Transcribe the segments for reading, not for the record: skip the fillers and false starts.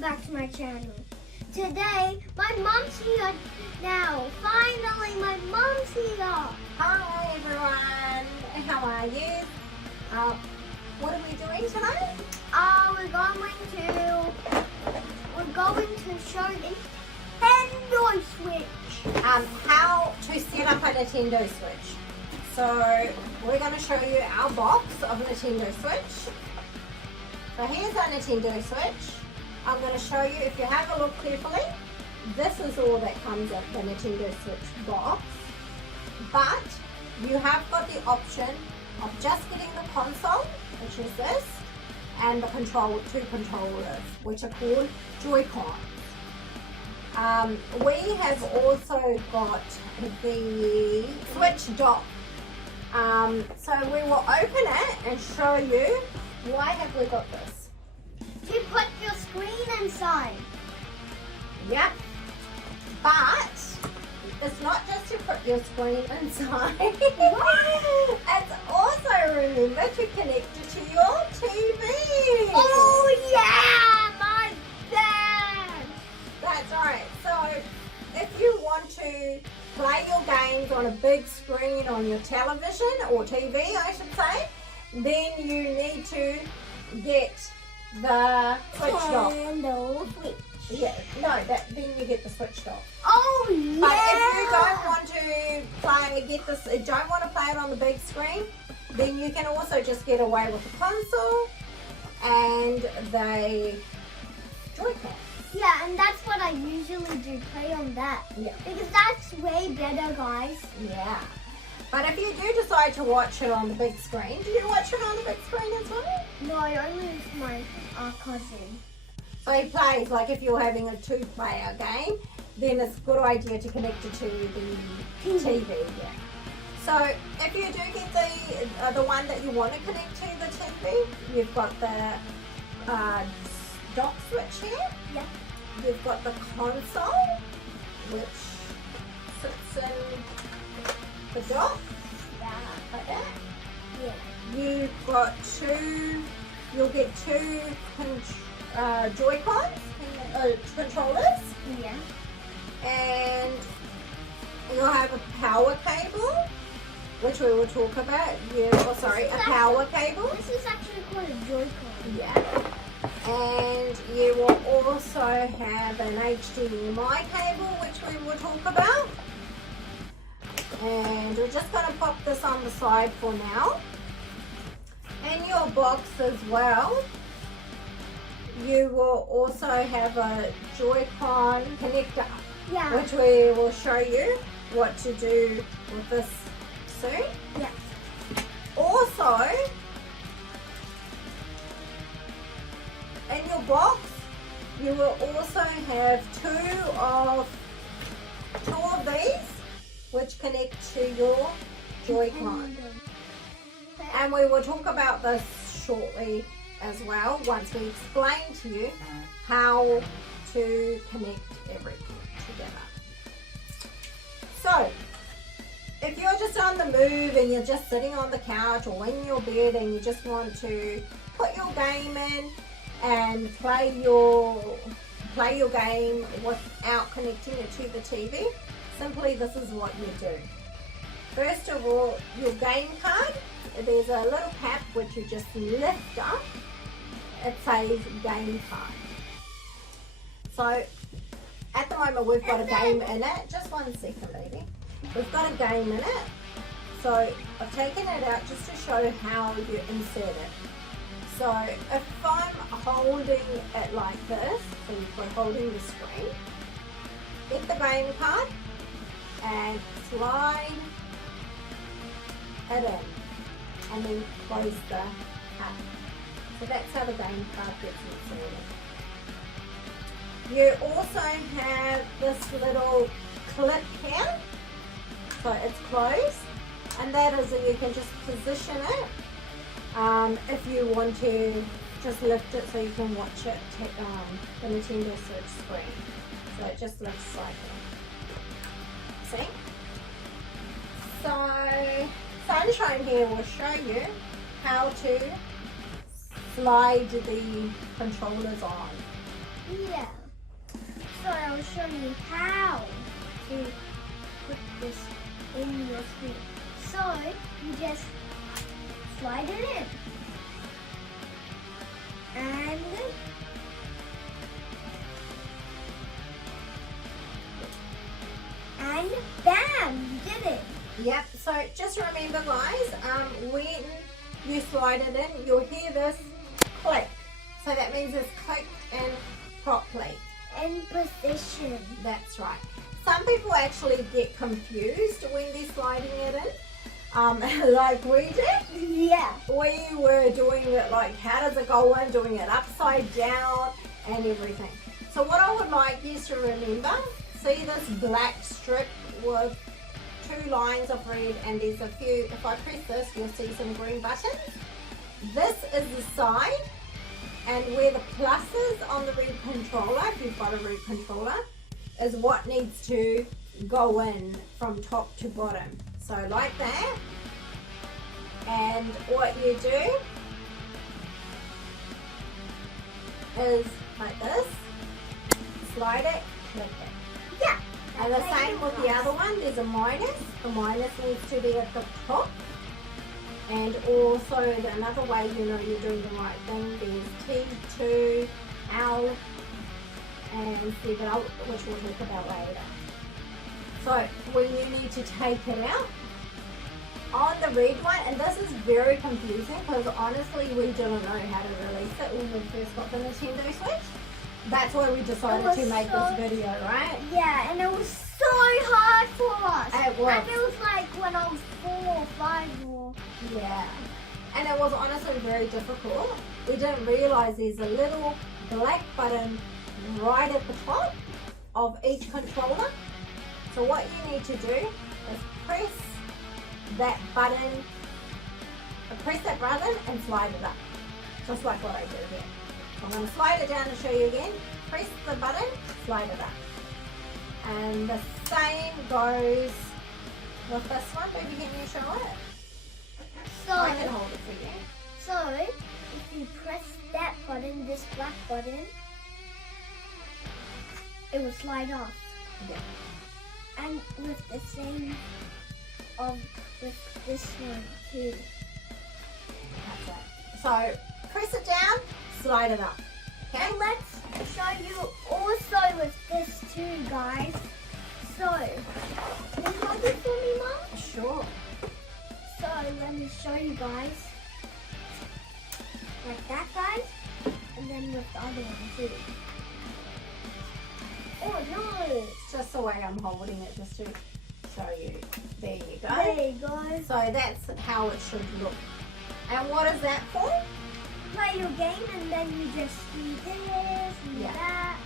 welcome back to my channel. Today, my mom's here now. Finally, my mom's here. Hi everyone, how are you? What are we doing today? We're going to show the Nintendo Switch. How to set up a Nintendo Switch. So we're going to show you our box of Nintendo Switch. So here's our Nintendo Switch. I'm going to show you, if you have a look carefully, this is all that comes in the Nintendo Switch box. But you have got the option of just getting the console, which is this, and the two controllers, which are called Joy-Cons. We have also got the Switch dock. So we will open it and show you. Why have we got this? To put your screen inside. Yep. But it's not just to put your screen inside. It's also, remember, to connect it to your TV. Oh yeah, my dad. That's right. So if you want to play your games on a big screen on your television or TV, I should say, then you need to get the Switch dock. Nintendo Switch. Yeah, no, then you get the Switch dock. Oh yeah. But if you don't want to don't want to play it on the big screen, then you can also just get away with the console and the Joy-Con. Yeah, and that's what I usually do, play on that. Yeah. Because that's way better, guys. Yeah. But if you do decide to watch it on the big screen, do you watch it on the big screen as well? No, I only with my cousin. So he plays, like if you're having a two-player game, then it's a good idea to connect it to the TV. Yeah. So if you do get the one that you want to connect to the TV, you've got the dock switch here. Yeah. You've got the console, which sits in the dock. Yeah. Like that. Yeah. You'll get two Joy-Cons, controllers, Yeah. and you'll have a power cable, which we will talk about. A power cable. This is actually called a Joy-Con. Yeah. And you will also have an HDMI cable, which we will talk about. And we're just going to pop this on the side for now. In your box as well, you will also have a Joy-Con connector, Yeah. which we will show you what to do with this soon. Yeah. Also, in your box, you will also have two of these, which connect to your Joy-Con. And we will talk about this shortly as well, once we explain to you how to connect everything together. So, if you're just on the move and you're just sitting on the couch or in your bed and you just want to put your game in and play your game without connecting it to the TV, simply this is what you do. First of all, your game card, there's a little cap which you just lift up. It says game card. So at the moment we've got a game in it. Just 1 second, baby. We've got a game in it. So I've taken it out just to show how you insert it. So if I'm holding it like this, so we're holding the screen, get the game card and slide it in, and then close the cap. So that's how the game card gets inserted. You also have this little clip here, so it's closed, and that is that you can just position it if you want to just lift it so you can watch it the Nintendo Switch screen. So it just lifts like that. See? So Sunshine here will show you how to slide the controllers on. Yeah. So I'll show you how to put this in your screen. So you just slide it in. And bam, you did it. Yep, so just remember guys, when you slide it in, you'll hear this click. So that means it's clicked in properly. In position. That's right. Some people actually get confused when they're sliding it in, like we did. Yeah. We were doing it like, how does it go in, doing it upside down and everything. So what I would like you to remember, see this black strip with 2 lines of red and there's a few, if I press this you'll see some green buttons. This is the side, and where the plus is on the red controller, if you've got a red controller, is what needs to go in from top to bottom. So like that, and what you do is like this, slide it, click it. Yeah. And the same with the other one, there's a minus. The minus needs to be at the top. And also another way you know you're doing the right thing, there's T2, L, and C-belt, which we'll talk about later. So when you need to take it out, on the red one, and this is very confusing because honestly we didn't know how to release it when we first got the Nintendo Switch. That's why we decided to make this video, right? Yeah, and it was so hard for us. It was. And it was like when I was 4 or 5 or... Yeah. And it was honestly very difficult. We didn't realize there's a little black button right at the top of each controller. So what you need to do is press that button and slide it up. Just like what I did here. I'm going to slide it down to show you again. Press the button, slide it up. And the same goes with this one. Baby, can you show it? So, I can hold it for you. So, if you press that button, this black button, it will slide off. Yeah. And with the same with this one too. That's it. So, press it down, slide it up. Okay? And let's show you also with this too, guys. So, can you hold it for me, Mom? Sure. So, let me show you guys. Like that, guys. And then with the other one too. Oh no! It's just the way I'm holding it, just to show you. There you go. There you go. So that's how it should look. And what is that for? Play your game and then you just do this and that.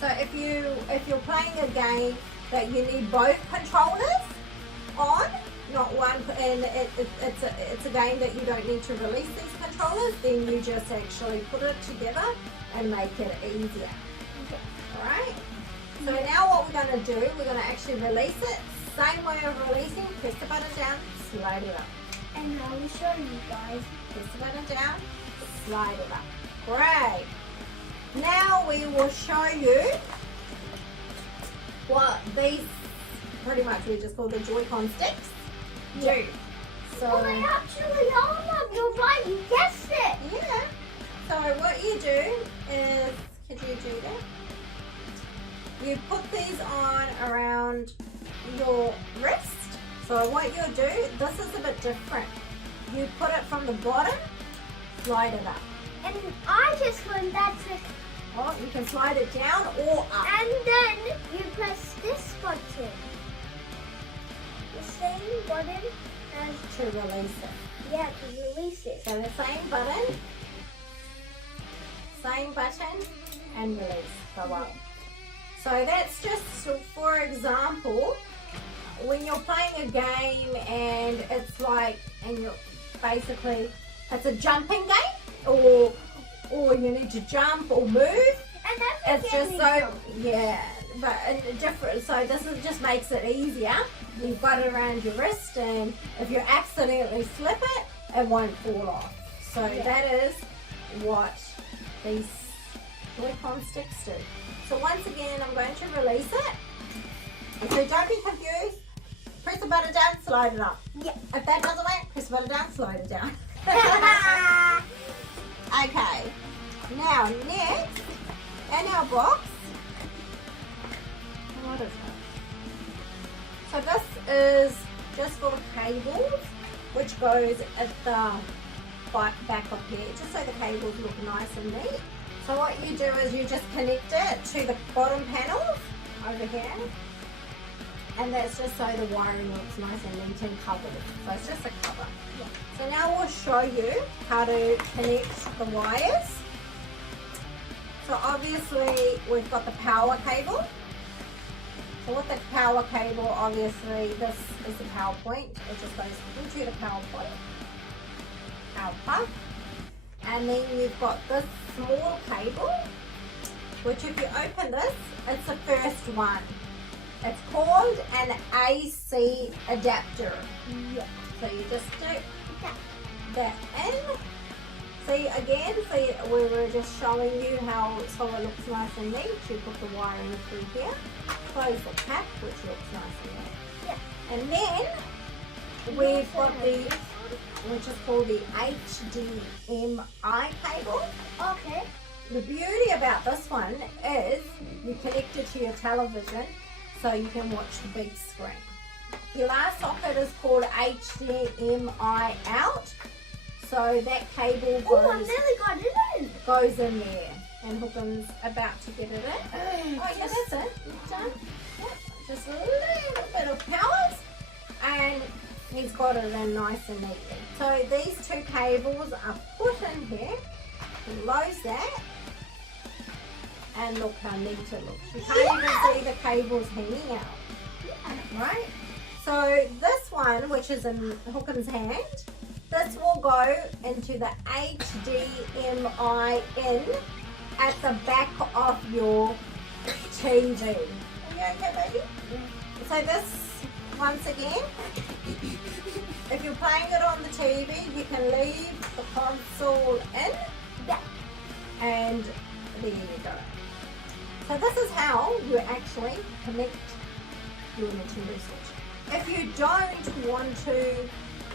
So if you're playing a game that you need both controllers on, not one, and it's a game that you don't need to release these controllers, then you just actually put it together and make it easier. Okay. Alright? So now what we're going to do, we're going to actually release it. Same way of releasing, press the button down, slide it up. And I will show you guys. Press the button down, slide it up. Great. Now we will show you what these, pretty much we just call the Joy-Con sticks, do. So, Oh, they actually are, Mum. You're right. You guessed it. yeah. So what you do is, could you do that? You put these on around your wrist. So what you'll do, this is a bit different. You put it from the bottom, slide it up. And I just learned that trick. Well, you can slide it down or up. And then you press this button. The same button as, To release it. yeah, to release it. So the same button, and release, go up. So that's just, for example, when you're playing a game and it's like, and you're basically, it's a jumping game, or you need to jump or move. And that's It's just so, yeah, but different. So this is, just makes it easier. You've got it around your wrist, and if you accidentally slip it, it won't fall off. So Yeah. that is what these Joy-Con sticks do. So once again, I'm going to release it. So don't be confused. Press the button down, slide it up. Yeah. If that doesn't work, press the button down, slide it down. Okay. Now next, in our box, what is it? So this is just for the cables, which goes at the back of here, just so the cables look nice and neat. So what you do is you just connect it to the bottom panels over here. And that's just so the wiring looks nice and neat and covered. So it's just a cover. Yeah. So now we'll show you how to connect the wires. So obviously we've got the power cable. So with the power cable, obviously this is the power point. It just goes into the power point, power plug. And then you've got this small cable, which if you open this, it's the first one. It's called an AC adapter. Yeah. So you just stick that in. See again, see we were just showing you how so it looks nice and neat. You put the wiring through here, close the cap, which looks nice and neat. Yeah. And then we've got the, which is called the HDMI cable. Okay. The beauty about this one is you connect it to your television so you can watch the big screen. Your last socket is called HDMI out. So that cable Oh, I nearly got it in. goes in there. And Hookham's about to get it in. Oh yeah, that's it. It's done. Yep. Just a little bit of powers. And he's got it in nice and neatly. So these two cables are put in here. Close that. And look how neat it looks. You can't even see the cables hanging out. Yeah. Right? So this one, which is in Hookham's hand, this will go into the HDMI in at the back of your TV. Are you okay, baby? Yeah. So this, once again, if you're playing it on the TV, you can leave the console in. Yeah. And there you go. So this is how you actually connect your Nintendo Switch. If you don't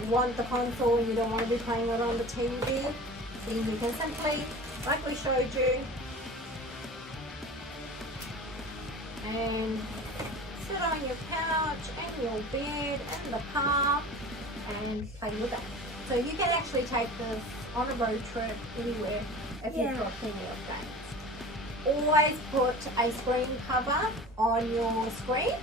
want the console and you don't want to be playing it on the TV, then you can simply, like we showed you, and sit on your couch, in your bed, in the car, and play with it. So you can actually take this on a road trip anywhere if you've got plenty of games. Always put a screen cover on your screen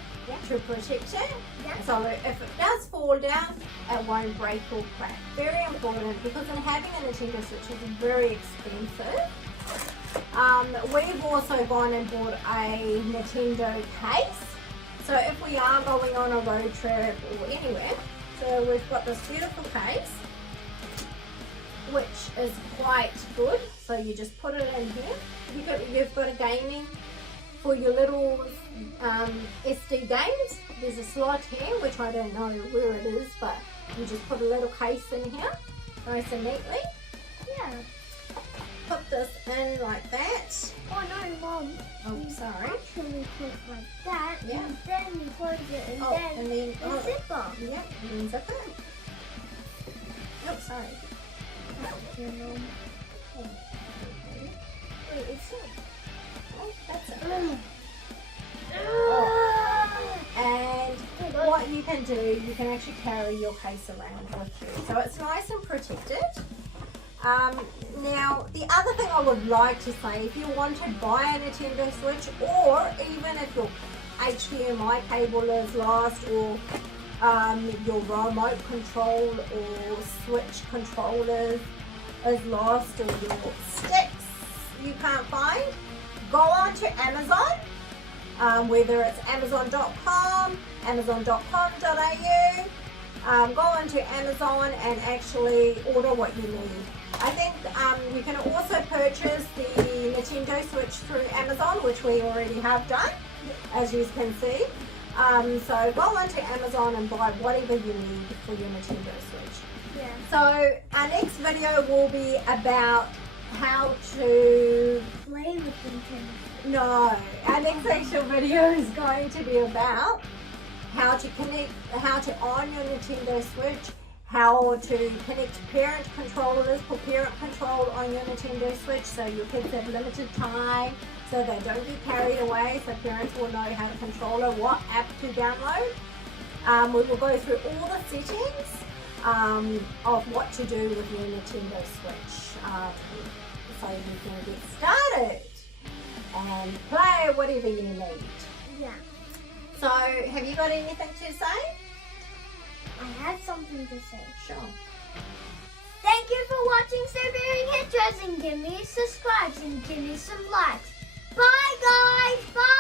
to protect it. Yeah. So if it does fall down, it won't break or crack. Very important because in having a Nintendo Switch is very expensive. We've also gone and bought a Nintendo case. So if we are going on a road trip or anywhere, so we've got this beautiful case, which is quite good. So you just put it in here. You've got a gaming for your little SD games. There's a slot here, which I don't know where it is, but you just put a little case in here, nice and neatly. Yeah. Put this in like that. Oh no, Mom. Oh, You sorry. actually put like that, Yeah. and then you close it, and Oh, then and then the zipper. Yep, and zip it. Oh, sorry. Wait, it's not. Oh, that's it. Oh. And what you can do, you can actually carry your case around with you. So it's nice and protected. Now, the other thing I would like to say, if you want to buy a Nintendo Switch, or even if your HDMI cable is lost, or your remote control or Switch controllers is lost, or your sticks you can't find, go on to Amazon. Whether it's amazon.com, amazon.com.au, go onto Amazon and actually order what you need. I think you can also purchase the Nintendo Switch through Amazon, which we already have done, as you can see. So go onto Amazon and buy whatever you need for your Nintendo Switch. Yeah. So our next video will be about how to Play with the No, our next actual video is going to be about how to on your Nintendo Switch, how to connect parent controllers for parent control on your Nintendo Switch so your kids have limited time so they don't get carried away, so parents will know how to control it, what app to download. We will go through all the settings of what to do with your Nintendo Switch so you can get started and play whatever you need. Yeah. So, have you got anything to say? I have something to say. Sure. Thank you for watching So Very Interesting. Give me subscribes and give me some likes. Bye guys. Bye.